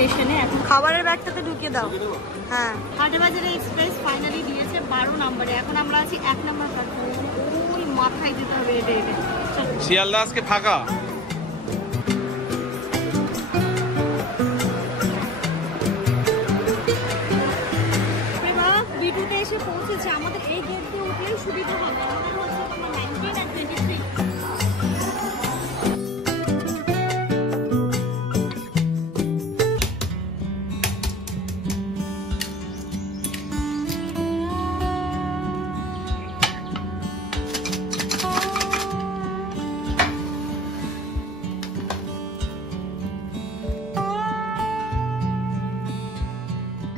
স্টেশনে। এখন খাবারের ব্যাগটাতে ঢুকিয়ে দাও। হ্যাঁ, হাটবাজারে এক্সপ্রেস ফাইনালি দিয়েছে 12 নম্বরে। এখন আমরা আছি 1 নম্বর প্ল্যাটফর্মে। ওই মাথায় যেতে হবে হেঁটে হেঁটে। শিয়ালদা আজকে ফাঁকা। বিটুতে এসে পৌঁছেছে। আমাদের এই গেট দিয়ে উঠলেই সুবিধা হবে। আমাদের হচ্ছে তোমার 19 আর 23।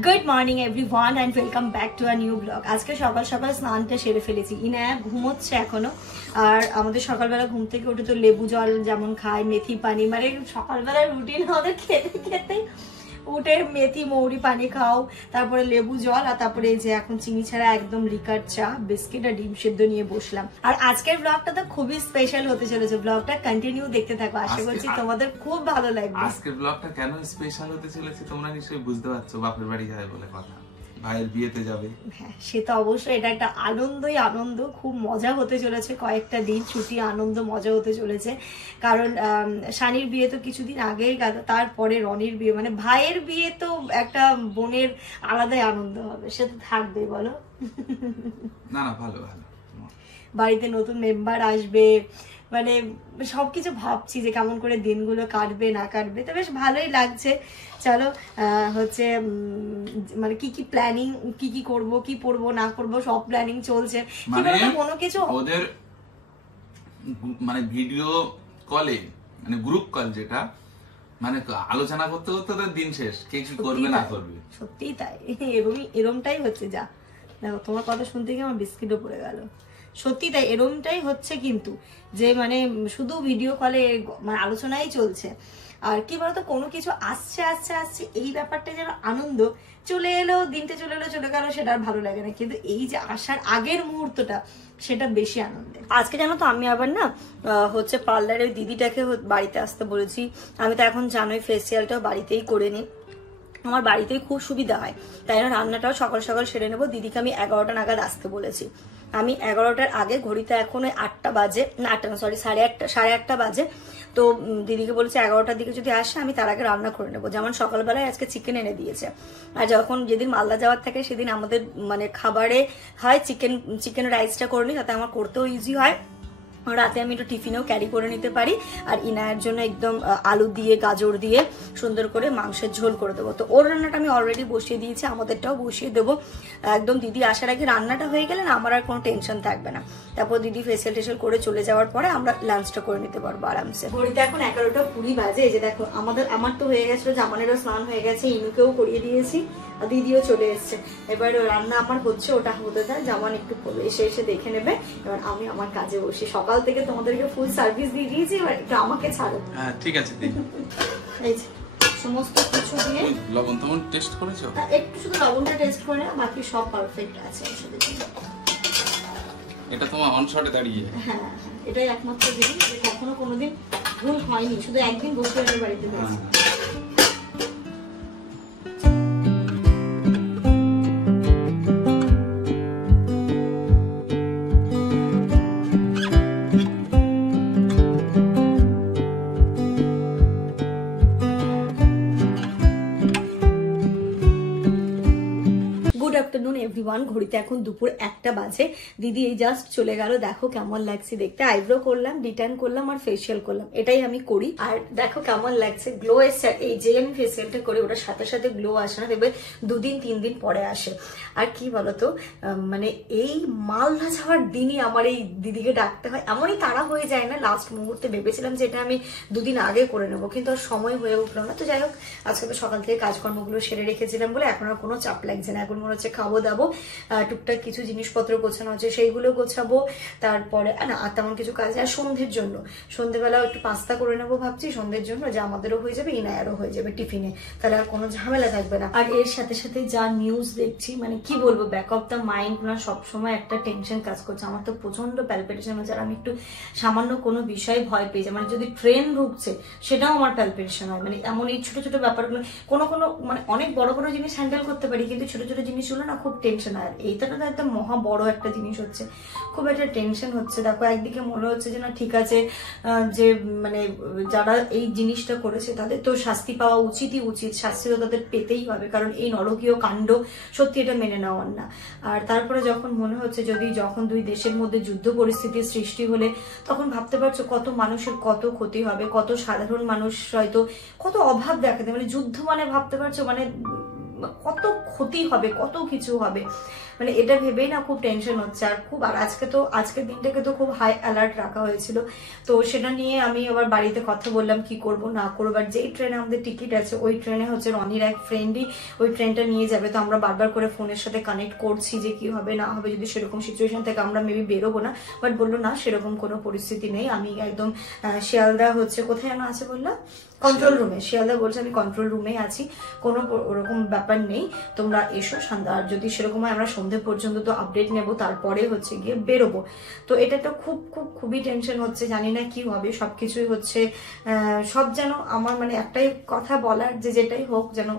Good morning everyone and welcome back to a new blog. আজকে সকাল সকাল স্নানটা সেরে ফেলেছি। ইনায়া ঘুমোচ্ছে এখনো। আর আমাদের সকালবেলা ঘুম থেকে উঠে তো লেবু জল যেমন খায়, মেথি পানি, মানে সকালবেলার রুটিন আমাদের খেতে খেতে উঠে মেথি মৌরি পানি খাও, তারপরে লেবু জল, আর তারপরে এই যে এখন চিনি ছাড়া একদম লিকার চা, বিস্কিট আর ডিম সেদ্ধ নিয়ে বসলাম। আর আজকের ব্লগটা তো খুবই স্পেশাল হতে চলেছে। ব্লগটা কন্টিনিউ দেখতে থাকো, আশা করছি তোমাদের খুব ভালো লাগবে। আজকের ব্লগটা কেন স্পেশাল হতে চলেছে তোমরা নিশ্চয়ই বুঝতে পারছো। বাপের বাড়ি যাবে বলে কথা, ভাইয়ের বিয়েতে যাবে। হ্যাঁ, সে তো অবশ্যই। এটা একটা আনন্দই আনন্দ, খুব মজা হতে চলেছে। কয়েকটা দিন ছুটি, আনন্দ, মজা হতে চলেছে। কারণ শানির বিয়ে তো কিছুদিন আগেই গেল, তারপরে রনির বিয়ে, মানে ভাইয়ের বিয়ে তো একটা বোনের আলাদাই আনন্দ হবে, সে তো থাকবে। বলো না না, ভালো ভালো। বাড়িতে নতুন মেম্বার আসবে, মানে সবকিছু ভাবছি যে কেমন করে দিনগুলো কাটবে না কাটবে। তো বেশ ভালোই লাগছে। চলো হচ্ছে মানে কি কি প্ল্যানিং, কি কি করব, কি পড়বো না করবো, সব প্ল্যানিং চলছে। কোনো কিছু ওদের মানে ভিডিও কলে, মানে গ্রুপ কল যেটা, মানে আলোচনা করতে করতে ওদের দিন শেষ, কে কি করবে না করবে। সত্যিই তাই, এরমটাই হচ্ছে। যা দেখো, তোমার কথা শুনতে গিয়ে আমার বিস্কিটও পড়ে গেল। সত্যি তাই, এরমটাই হচ্ছে। কিন্তু যে মানে শুধু ভিডিও কলে মানে আলোচনাই চলছে। আর কি বলতো, কোনো কিছু আসছে আসছে আসছে, এই ব্যাপারটা যেন আনন্দ। চলে এলো, দিনটা চলে এলো, চলে গেল, সেটা আর ভালো লাগে না। কিন্তু এই যে আসার আগের মুহূর্তটা, সেটা বেশি আনন্দের। আজকে জানো তো, আমি আবার না হচ্ছে পার্লারের দিদিটাকে বাড়িতে আসতে বলেছি। আমি তো এখন জানোই ফেসিয়ালটাও বাড়িতেই করে নিই, আমার বাড়িতেই খুব সুবিধা হয়। তাই না, রান্নাটাও সকাল সকাল সেরে নেবো। দিদিকে আমি 11টা নাগাদ আসতে বলেছি। আমি 11টার আগে, ঘড়িতে এখন ওই 8টা বাজে, না 8টা না, সরি 8:30 বাজে। তো দিদিকে বলেছি 11টার দিকে যদি আসে আমি তার আগে রান্না করে নেবো। যেমন সকালবেলায় আজকে চিকেন এনে দিয়েছে। আর যখন যেদিন মালদা যাওয়ার থাকে সেদিন আমাদের মানে খাবারে হয় চিকেন রাইসটা করে নিই, তাতে আমার করতেও ইজি হয়। রাতে আমি একটু টিফিনেও ক্যারি করে নিতে পারি। আর ইনায়ের জন্য একদম আলু দিয়ে গাজর দিয়ে সুন্দর করে মাংসের ঝোল করে দেবো। তো ওর রান্নাটা আমি অলরেডি বসিয়ে দিয়েছি, আমাদেরটাও বসিয়ে দেবো। একদম দিদি আসার আগে রান্নাটা হয়ে গেলে না আমার আর কোনো টেনশন থাকবে না। তারপর দিদি ফেসিয়াল টেসিয়াল করে চলে যাওয়ার পরে আমরা লাঞ্চটা করে নিতে পারবো আরামসে। ঘড়িতে এখন 11:20 বাজে। এই যে দেখো, আমার তো হয়ে গেছিলো, জামানেরও স্নান হয়ে গেছে, ইনুকেও করিয়ে দিয়েছি, দিদিও চলে এসছে। এবার রান্না আমার হচ্ছে, ওটা হতে থাকে, জামান একটু এসে দেখে নেবে। এবার আমি আমার কাজে বসি। সকাল থেকে তোমাদেরকে ফুল সার্ভিস দিয়ে দিয়েছি, এবার একটু আমাকে ছাড়ো। হ্যাঁ ঠিক আছে। এই যে সমস্ত কিছু দিয়ে লবণ তোমার টেস্ট করেছো? একটু শুধু লবণটা টেস্ট করে না, বাকি সব পারফেক্ট আছে। এটা তোমার অন শটে দাঁড়িয়ে। হ্যাঁ, এটাই একমাত্র জিনিস যে কখনো কোনোদিন ভুল হয়নি, শুধু একদিন বসিয়ারের বাড়িতে হয়েছে। এভরিওয়ান, ঘড়িতে এখন দুপুর 1টা বাজে। দিদি এই জাস্ট চলে গেল। দেখো কেমন লাগছে দেখতে। আইব্রো করলাম, ডিটান করলাম আর ফেসিয়াল করলাম, এটাই আমি করি। আর দেখো কেমন লাগছে, গ্লো এসছে। এই যে আমি ফেসিয়ালটা করি ওটার সাথে সাথে গ্লো আসে না, দেখবে 2 দিন 3 দিন পরে আসে। আর কি বলতো, মানে এই মালদা যাওয়ার দিনই আমার এই দিদিকে ডাকতে হয়। এমনই তাড়া হয়ে যায় না, লাস্ট মুহূর্তে ভেবেছিলাম যে এটা আমি 2 দিন আগে করে নেবো, কিন্তু আর সময় হয়ে উঠলো না। তো যাই হোক, আজকে তো সকাল থেকে কাজকর্মগুলো সেরে রেখেছিলাম বলে এখন আর কোনো চাপ লাগছে না। এখন মনে হচ্ছে খাবো দাবো, গোছাবো, টুকটাক কিছু জিনিসপত্র গোছানো আছে সেইগুলো গোছাবো, তারপরে না আর তেমন কিছু কাজ। আর সন্ধ্যেবেলা একটু পাস্তা করে নেবো ভাবছি সন্ধ্যের জন্য, যে আমাদেরও হয়ে যাবে ইনায়ারও হয়ে যাবে টিফিনে, তাহলে আর কোনো ঝামেলা থাকবে না। আর এর সাথে সাথে যা নিউজ দেখছি মানে কি বলবো, ব্যাক অফ দ্য মাইন্ড না সবসময় একটা টেনশন কাজ করছে। আমার তো প্রচন্ড প্যালপিটেশন হচ্ছে, আর আমি একটু সামান্য কোনো বিষয়ে ভয় পেয়ে যাই, মানে যদি ট্রেন ঢুকছে সেটাও আমার প্যালপিটেশন হয়। মানে এমন এই ছোট ছোট ব্যাপারগুলো, কোনো মানে অনেক বড় বড় জিনিস হ্যান্ডেল করতে পারি, কিন্তু ছোট ছোট জিনিসগুলো না খুব টেনশন হয়। এইটা তো একটা মহা বড় একটা জিনিস হচ্ছে, খুব একটা টেনশন হচ্ছে। দেখো একদিকে মনে হচ্ছে যে না ঠিক আছে, যে মানে যারা এই জিনিসটা করেছে তাদের তো শাস্তি পাওয়া উচিত, শাস্তি তো তাদের পেতেই হবে, কারণ এই নরকীয় কাণ্ড সত্যি এটা মেনে নেওয়ার না। আর তারপরে যখন মনে হচ্ছে যখন দুই দেশের মধ্যে যুদ্ধ পরিস্থিতির সৃষ্টি হলে, তখন ভাবতে পারছো কত মানুষের কত ক্ষতি হবে, কত সাধারণ মানুষ হয়তো কত অভাব দেখাতে, মানে যুদ্ধ মানে ভাবতে পারছো মানে কত ক্ষতি হবে, কত কিছু হবে, মানে এটা ভেবেই না খুব টেনশন হচ্ছে। আর আজকের দিনটাকে তো খুব হাই অ্যালার্ট রাখা হয়েছিল, তো সেটা নিয়ে আমি আবার বাড়িতে কথা বললাম কি করব না করবো। আর যেই ট্রেনে আমাদের টিকিট আছে ওই ট্রেনে হচ্ছে রনির এক ফ্রেন্ডই ওই ট্রেনটা নিয়ে যাবে, তো আমরা বারবার করে ফোনের সাথে কানেক্ট করছি যে কি হবে না হবে, যদি সেরকম সিচুয়েশন থেকে আমরা মেবি বেরোবো না। বাট বললো না সেরকম কোনো পরিস্থিতি নেই, আমি একদম শিয়ালদা হচ্ছে কোথায় যেন আছে বললাম কন্ট্রোল রুমে, শিয়ালদা বলছে আমি কন্ট্রোল রুমে আছি, কোনো ওরকম ব্যাপার নেই, তোমরা এসো সন্ধ্যা, আর যদি সেরকম হয় আমরা সন্ধ্যে পর্যন্ত তো আপডেট নেব, তারপরে হচ্ছে গিয়ে বেরোবো। তো এটা তো খুবই টেনশন হচ্ছে, জানি না কি হবে, সবকিছুই হচ্ছে সব যেন আমার মানে একটাই কথা বলার যে যেটাই হোক যেন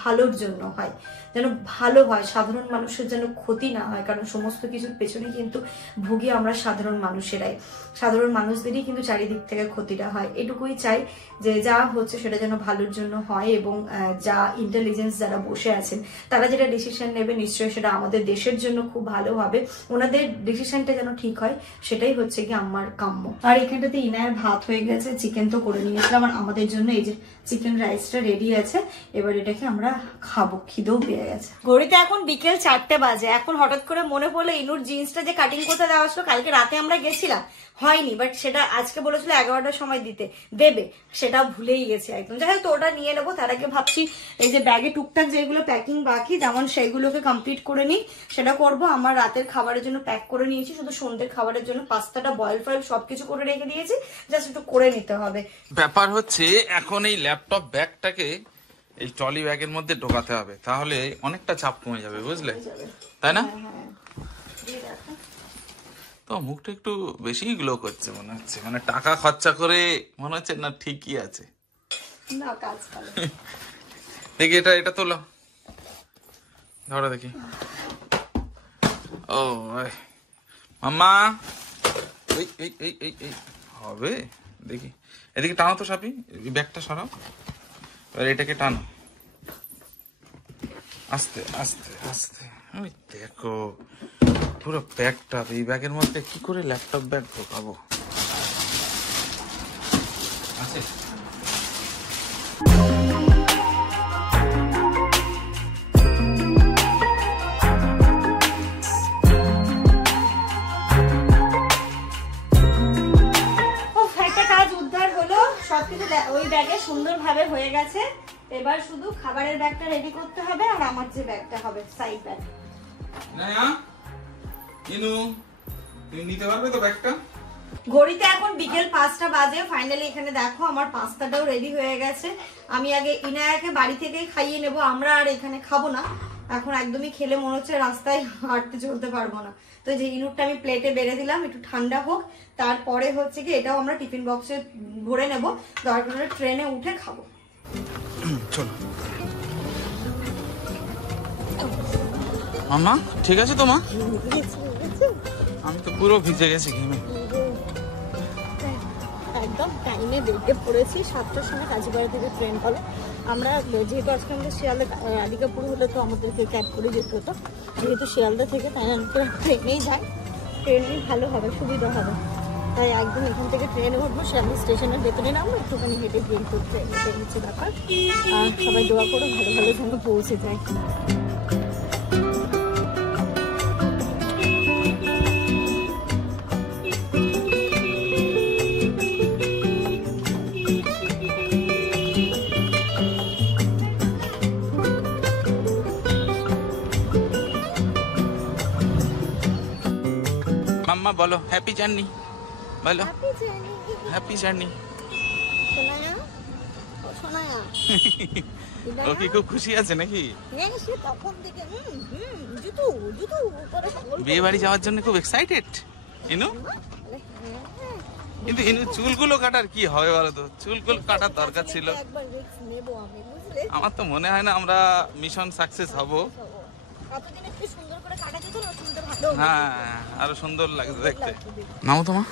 ভালোর জন্য হয়, যেন ভালো হয়, সাধারণ মানুষের যেন ক্ষতি না হয়, কারণ সমস্ত কিছুর পেছনে কিন্তু ভুগি আমরা সাধারণ মানুষেরাই, সাধারণ মানুষদেরই কিন্তু চারিদিক থেকে ক্ষতিটা হয়। এটুকুই চাই যে যা হচ্ছে সেটা যেন ভালোর জন্য হয়, এবং যা ইন্টেলিজেন্স যারা বসে আছেন তারা যেটা ডিসিশন নেবে নিশ্চয়ই সেটা আমাদের দেশের জন্য খুব ভালো হবে, ওনাদের ডিসিশনটা যেন ঠিক হয় সেটাই হচ্ছে কি আমার কাম্য। আর এখানটাতে ইনায়ের ভাত হয়ে গেছে, চিকেন তো করে নিয়েছিলাম, আর আমাদের জন্য এই যে চিকেন রাইসটা রেডি আছে, এবার এটাকে আমরা খাবো, খিদেও পেয়ে গেছে। ঘড়িতে এখন বিকেল 4টে বাজে, এখন হঠাৎ করে মনে পড়লো ইনুর জিন্সটা যে কাটিং করতে দেওয়া ছিল কালকে রাতে আমরা গেছিলাম, হয়নি, বাট সেটা আজকে বলেছিল 11টার সময় দেবে, সেটা ভুলেই গেছি একদম। যাই হোক তো ওটা নিয়ে নেবো, তার আগে ভাবছি এই যে ব্যাগে টুকটাক যেগুলো প্যাকিং বাকি যেমন সেগুলোকে কমপ্লিট করে নিই, সেটা করব। আমার রাতের খাবারের জন্য প্যাক করে নিয়েছি, শুধু সন্ধ্যের খাবারের জন্য পাস্তাটা বয়েল ফয়েল সবকিছু করে রেখে দিয়েছি, জাস্ট একটু করে নিতে হবে। ব্যাপার হচ্ছে এখন এই ল্যাপটপ ব্যাগটাকে এই ট্রলি ব্যাগের মধ্যে ঢোকাতে হবে, তাহলে অনেকটা চাপ কমে যাবে, বুঝলে, তাই না? তো মুখটা একটু বেশি গ্লো করছে মনে হচ্ছে, মানে টাকা খরচা করে মনে হচ্ছে না ঠিকই আছে। না কাজ ভালো। দেখি এটা তোলো, ধরো দেখি। ও মাম্মা, এই হবে, দেখি এদিকে টানো তো সাপি, এই ব্যাগটা সরাও, এবার এটাকে টানো আস্তে আস্তে আস্তে। ওই দেখো পুরো ব্যাগটা, এই ব্যাগের মধ্যে কি করে ল্যাপটপ ব্যাগ ঢোকাবো? আছে ওই ব্যাগে সুন্দরভাবে হয়ে গেছে, এবার শুধু খাবারের ব্যাগটা রেডি করতে হবে, আর আমার যে ব্যাগটা হবে সাইড ব্যাগ। তুমি নিতে পারবে তো ব্যাগটা? ঘড়িতে এখন বিকেল 5টা বাজে, ফাইনালি এখানে দেখো আমার পাস্তাটাও রেডি হয়ে গেছে। আমি আগে ইনায়াকে বাড়ি থেকেই খাইয়ে নেব, আমরা আর এখানে খাবো না, এখন একদমই খেলে মনে হচ্ছে রাস্তায় হাঁটতে চলতে পারবো না। তো যে ইনুরটা আমি প্লেটে বেড়ে দিলাম, একটু ঠান্ডা হোক, তারপরে হচ্ছে কি এটাও আমরা টিফিন বক্সে ভরে নেবো, দরকার হলে ট্রেনে উঠে খাবো। চলো মামা, ঠিক আছে তো মা? আমি তো পুরো ভিজে গেছি ঘেমে। একদম টাইমে বেরিয়ে পড়েছি, 7টার সময় কাজীপাড়া থেকে ট্রেন করে। আমরা যেহেতু আজকে আমাদের শিয়ালদা রাধিকাপুর হলে তো আমাদেরকে ক্যাব করে যেতে হতো, যেহেতু শিয়ালদা থেকে তাই ট্রেনেই যায়, ট্রেনেই ভালো হবে, সুবিধা হবে, তাই একদম এখান থেকে ট্রেনে উঠবো, শিয়ালদা স্টেশনের ভেতরে নামবো, একটুখানি হেঁটে গিয়ে ট্রেন এটাই হচ্ছে ব্যাপার। আর সবাই দোয়া করো ভালো ভালো যেন পৌঁছে যায়। বলো হ্যাপি জার্নি, বলো happy journey. Happy journey. Sonaya, ও সোনায়া। ও কি খুব খুশি আছে নাকি? হ্যাঁ, সে তখন থেকে জুতু জুতু করে সকল বিয়ে বাড়ি যাওয়ার জন্য খুব এক্সাইটেড ইনু। কিন্তু ইনু চুলগুলো কাটার কি হবে বলো তো, চুলগুলো কাটার দরকার ছিল। একবার রিস্ক নেব আমি, বুঝলে? আমার তো মনে হয় না আমরা মিশন সাকসেস হব। কতদিন একটু সুন্দর করে কাটা যেত না, চুলটা ভালো হতো। হ্যাঁ, আরো সুন্দর লাগছে দেখতে। নাও তোমা,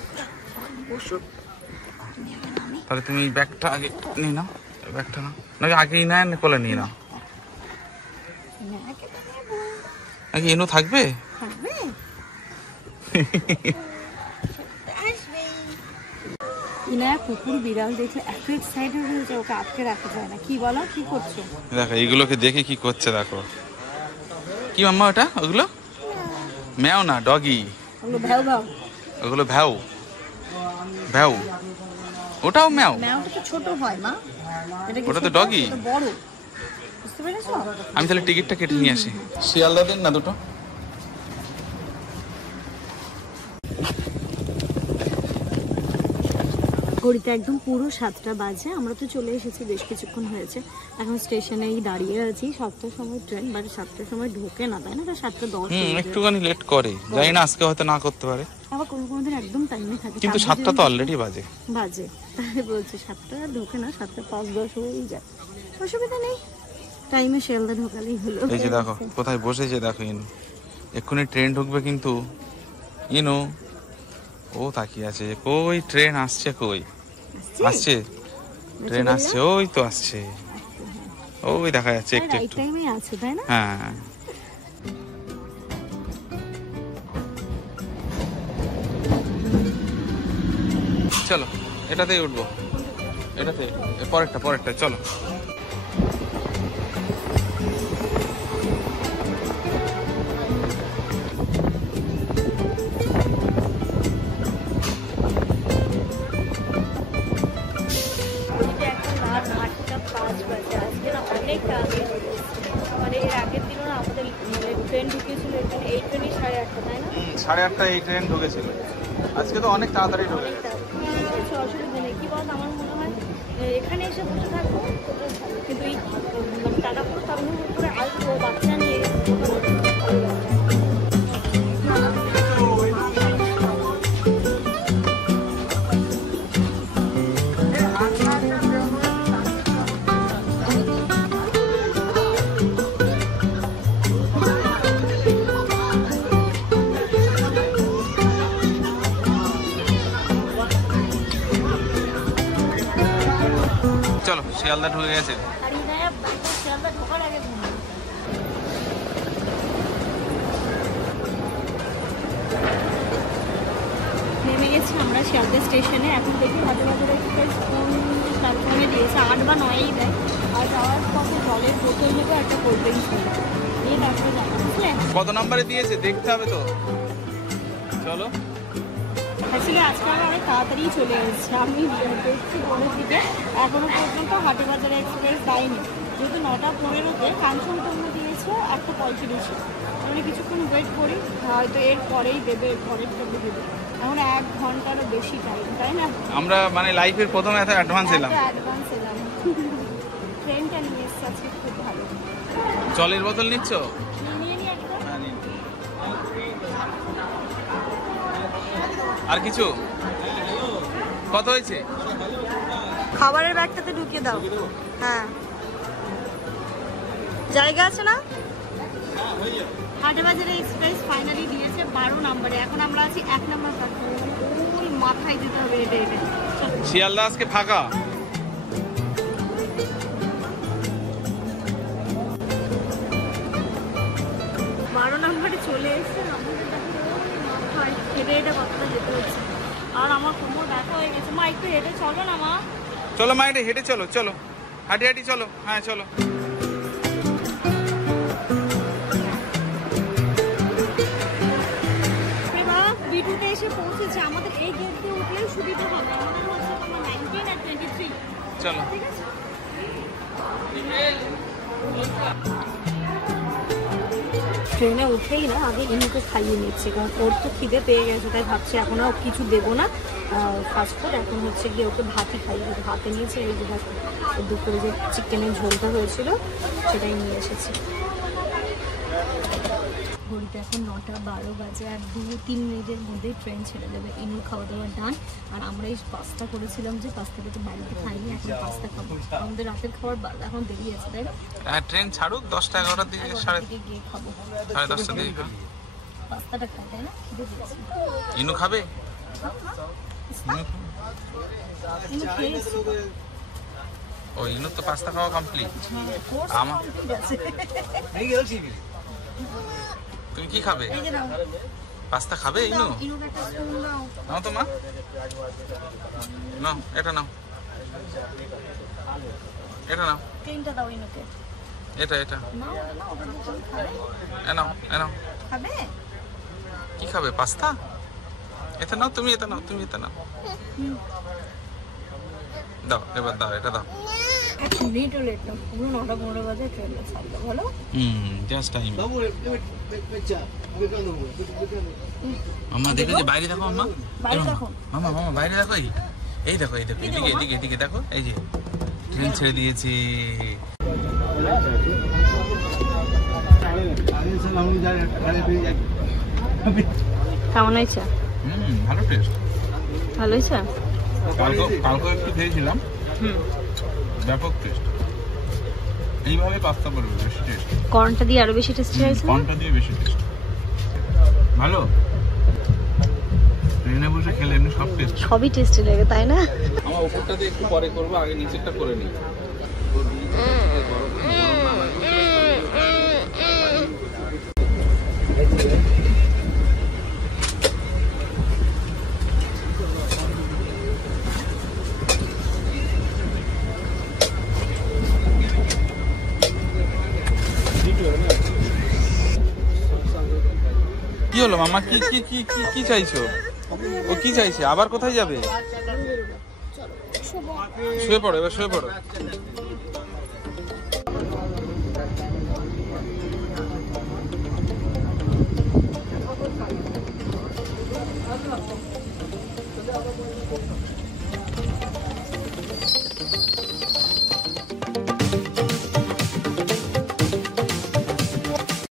তাহলে তুমি ব্যাগটা আগে নিয়ে নাও, ব্যাগটা নাও নাকি আগেই না কোলে নিয়ে নাও নাকি ইনু থাকবে? ইনায়া কুকুর বিড়াল দেখে এত এক্সাইটেড হয়েছে, ওকে আটকে রাখা যায় না। কি বলো, কি করছো? দেখো এইগুলোকে দেখে কি করছে, দেখো কি মাম্মা ওটা, ওগুলো ম্যাও না ডগি, ওগুলো ভ্যাও ভ্যাও। ওগুলো ভ্যাও ভ্যাও, ওটাও ম্যাও। ম্যাওটা তো ছোট হয় মা, এটা কি ওটা তো ছোট? ডগি। এটা বড়, বুঝতে পেরেছো? আমি তাহলে টিকিটটা কেটে নিয়ে আসি। শিয়ালদা দিন না দুটো। ঘড়িতে একদম পুরো 7টা বাজে। আমরা তো চলে এসেছি, বেশ কিছুক্ষণ হয়েছে। এখন স্টেশনেই দাঁড়িয়ে আছি। 7টার সময় ট্রেন, বাট 7টার সময় ঢোকে না, তাই না? 7:10 একটুখানি লেট করে, জানি না আজকে হয়তো না করতে পারে, আবার কোনো কোনো দিন একদম টাইমে থাকে। কিন্তু 7টা তো অলরেডি বাজে। তাই বলছে 7টা ঢোকে না, 7:05-10 হয়েই যায়। অসুবিধা নেই, টাইমে শিয়ালদা ঢোকালেই হলো। এই যে দেখো কোথায় বসেছে, দেখো ইনু এক্ষুনি ট্রেন ঢুকবে, কিন্তু ইনু ও তাকিয়ে আছে, কই ট্রেন আসছে, কই আসছে ট্রেন আসছে, ওই তো আসছে, ওই দেখা যাচ্ছে একটু রাইট একটু। টাইমে আছে, তাই না? হ্যাঁ, চলো এটাতেই উঠবো, এটাতে পরেরটা পরেরটা চলো। এখন রাত 8:05 বাজে। আজকে না অনেকটা আগে, মানে এর আগের দিনও না আমাদের মানে ট্রেন ঢুকেছিল এখানে, এই ট্রেনই 8:30, তাই না? 8:30 এই ট্রেন ঢুকেছিল, আজকে তো অনেক তাড়াতাড়ি ঢুকে গেছে। অনেকটা অসুবিধা নেই। কি বলতো, আমার মনে হয় এখানে এসে বসে থাকবো, কিন্তু এই মানে টাটাপুর তামিলনাড়ু করে আসবো বাচ্চা নিয়ে, চলো শিয়ালদা ঢুকে গেছে। আর ইনায়া শিয়ালদা ঢোকার আগে ঘুমায়। নেমে গেছি আমরা শিয়ালদা স্টেশনে। এখন দেখি হাজার এক্সপ্রেস কোন প্ল্যাটফর্মে দিয়েছে, 8 বা 9-ই দেয়। আর যাওয়ার পথে জলের বোতল নেবো, একটা কোল্ড ড্রিঙ্কস নেবো, নিয়ে তারপরে যাবো, বুঝলে? কত নম্বরে দিয়েছে দেখতে হবে তো, চলো। অ্যাকচুয়ালি আজকে আমরা অনেক তাড়াতাড়ি চলে এসেছি। আমি দেখছি পরের দিকে এখনো পর্যন্ত হাটেবাজার এক্সপ্রেস দেয়নি, যেহেতু 9:15-তে কাঞ্চনজঙ্ঘা দিয়েছে 1:35। আমরা কিছুক্ষণ ওয়েট করি, হয়তো এর পরেই দেবে, পরের ট্রেনে দেবে। এখন 1 ঘন্টারও বেশি টাইম, তাই না? আমরা মানে লাইফের প্রথম এত অ্যাডভান্স এলাম। অ্যাডভান্স এলাম। ট্রেনটা নিয়ে এসছে আজকে, খুব ভালো। জলের বোতল নিচ্ছ? নিয়ে নিয়ে একটা আর কিছু কত হয়েছে? খাবারের ব্যাগটাতে ঢুকিয়ে দাও। হ্যাঁ, জায়গা আছে না? হাটেবাজার এক্সপ্রেস ফাইনালি দিয়েছে 12 নম্বরে। এখন আমরা আছি 1 নম্বর প্ল্যাটফর্মে, ওই মাথায় যেতে হবে হেঁটে হেঁটে। শিয়ালদা আজকে ফাঁকা। 12 নম্বরে চলে এসে আমাদের মাথায় হেঁটে হেঁটে কতটা যেতে হচ্ছে। আর আমার কোমর ব্যথা হয়ে গেছে। মা একটু হেঁটে চলো না মা। চলো মা, এটা হেঁটে চলো, চলো হাঁটি হাঁটি চলো। হ্যাঁ চলো। বিটুতে এসে পৌঁছেছে। আমাদের এই গেট দিয়ে উঠলেই সুবিধা হবে। আমাদের হচ্ছে তোমার 19 আর 23। চলো। ঠিক আছে। ট্রেনে উঠেই না আগে ইনুকে খাইয়ে নিচ্ছে, কারণ ওর তো খিদে পেয়ে গেছে, তাই ভাবছি এখন আর কিছু দেবো না ফাস্টফুড, এখন হচ্ছে গিয়ে ওকে ভাতই খাইয়ে দেবো। ভাতে নিয়েছে এই যে দুপুরে যে চিকেনের ঝোলটা হয়েছিল সেটাই নিয়ে এসেছি। ঘড়িতে এখন 9:12 বাজে, আর 2-3 মিনিটের মধ্যেই ট্রেন ছেড়ে দেবে। ইনুর খাওয়া দাওয়া ডান, আর আমরা এই পাস্তা করেছিলাম যে পাস্তাটা তো বাড়িতে খাইনি, এখন পাস্তা খাবো। আমাদের রাতের খাবার এখন দেরি আছে তাই না? ট্রেন ছাড়ুক 10টা-11টার দিকে, 11টার গিয়ে খাবো 10:30টার দিকে। পাস্তাটা খাই তাই না? খিদে পেয়েছে। ইনু খাবে? ইনু খেয়েছি। ও ইনু তো পাস্তা খাওয়া কমপ্লিট। আমার তুমি কি খাবে? এই যে নাও, পাস্তা খাবে ইনু? ইনুকে একটা স্পুন দাও। নাও তো মা, নাও এটা নাও, এটা নাও, তিনটা দাও ইনুকে। এটা এটা নাও ওটা নাও, ওটা দুটো খাবে। নাও নাও। খাবে? কি খাবে? পাস্তা? এটা নাও তুমি, এটা নাও তুমি, এটা নাও। দাও এবার, দাও এটা দাও। এক মিনিটও লেট না, পুরো 9:15 বাজে ট্রেনটা ছাড়লো। ভালো? Just time. মামা দেখো যে বাইরে দেখো, মামা বাইরে দেখো। মামা মামা বাইরে দেখো, এই দেখো এই দেখো, এদিকে এদিকে এদিকে দেখো, এই যে ট্রেন ছেড়ে দিয়েছে। কেমন হয়েছে? ভালো টেস্ট। ভালো হয়েছে? কালকে একটু খেয়েছিলাম, ব্যাপক টেস্ট। এইভাবে পাস্তা করবে, বেশি টেস্ট। কর্নটা দিয়ে আরো বেশি টেস্টি হয়েছে। কর্নটা দিয়ে বেশি টেস্ট। ভালো। ট্রেনে বসে খেলে এমনি সব টেস্ট, সবই টেস্টি লাগে তাই না? আমার উপরটা দিয়ে একটু পরে করবো, আগে নিচেরটা করে নিই। কি হলো মামা? কি কি কি কি কি চাইছো? ও কি চাইছে? আবার কোথায় যাবে? শুয়ে পড়ো, এবার শুয়ে পড়ো।